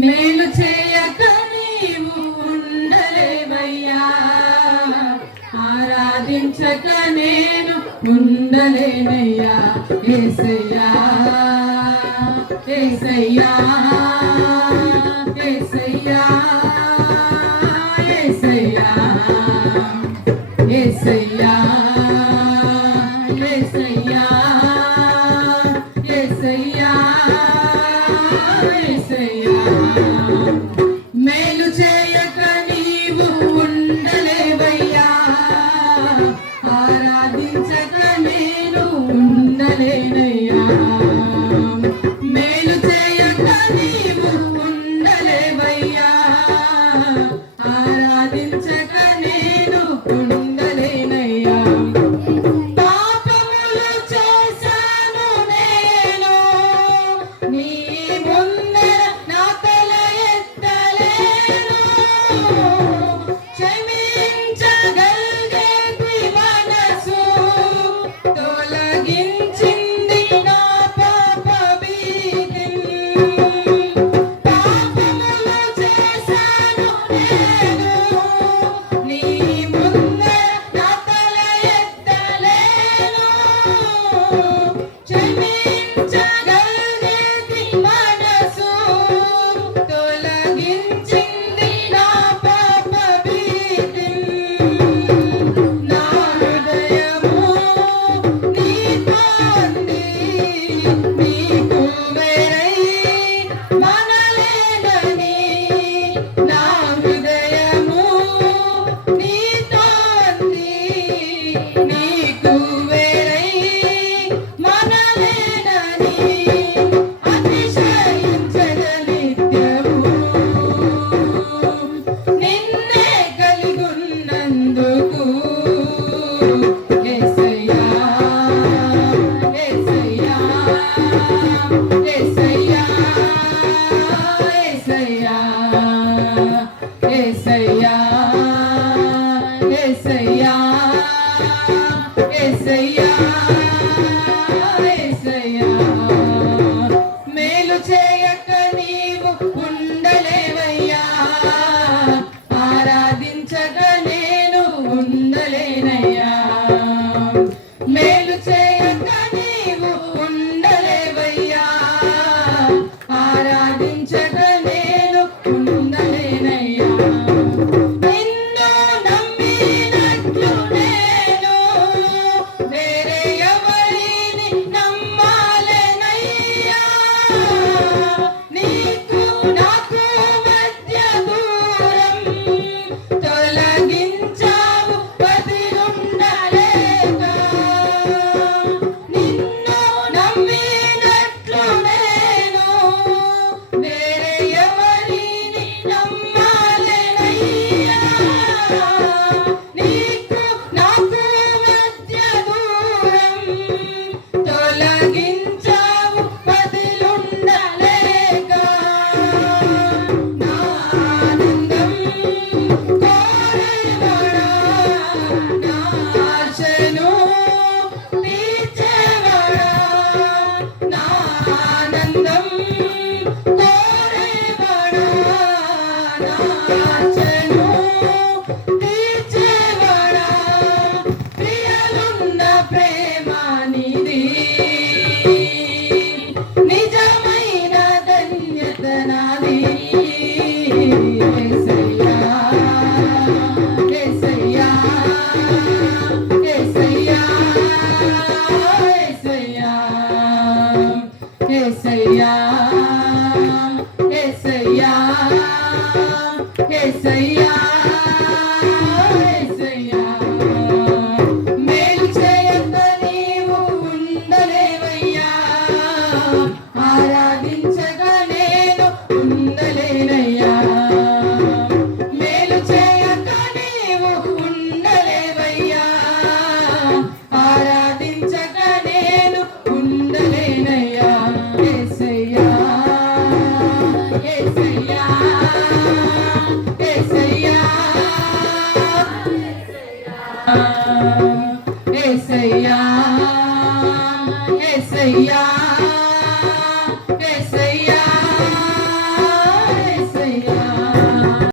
మేలు చేయక నీవు ఉండలేవయ్యా, ఆరాధించక నేను ఉండలేనయ్యా. యేసయ్యా యేసయ్యా యేసయ్యా యేసయ్యా యేసయ్యా యేసయ్యా యేసయ్యా యేసయ్యా. మేలు చేయక నీవు ఉండలేవయ్యా, ఆరాధించక నేను ఉండలేనయ్యా. మేలు చేయక నీవు ఉండలేవయ్యా, ఆరాధించక నేను ఉండలేనయ్యా. పాపములు చేశాను నేను, నీ ముందర నా తల ఎత్తలేను. క్షమించగలిగేటి మనసు తొలగించింది నా పాప భీతి. పాపములు చేశాను నేను, నీ ముందర నా తల ఎత్తలేను. క్షమించగలిగేటి మనసు తొలగించింది నా పాప భీతి. నా హృదయము నీతో ఉంది, నీకు వేరై మనలేనని. నా హృదయము నీతో ఉంది, నీకు వేరై మనలేనని. అతిశయించద నిత్యము నిన్నే కలిగున్నందుకు. యేసయ్యా యేసయ్యా యేసయ్యా యేసయ్యా యేసయ్యా యేసయ్యా యేసయ్యా యేసయ్యా. మేలు చేయక నీవు ఉండలేవయ్యా, ఆరాధించక నేను ఉండలేనయ్యా. మేలు చేయక నీవు ఉండలేవయ్యా, ఆరాధించక నేను ఉండలేనయ్యా. నిన్ను నమ్మినట్లు నేను వేరే ఎవరిని నమ్మాలెనయ్యా. నీకు నాకు మధ్య దూరం తొలగించావు బతిరుండలేక. నిన్ను నమ్మినట్లు నేను వేరే ఎవరిని నమ్మాలెనయ్యా. నీకు నాకు మధ్య దూరం తొలగించావు బతిరుండలేక. నా ఆనందం కోరేవాడా, నా ఆశను తీర్చేవాడా. నా ఆనందం కోరేవాడా, నా ఆశను తీర్చేవాడా. ప్రియలున్న ప్రేమ నీది, నిజమైన ధన్యత నాది.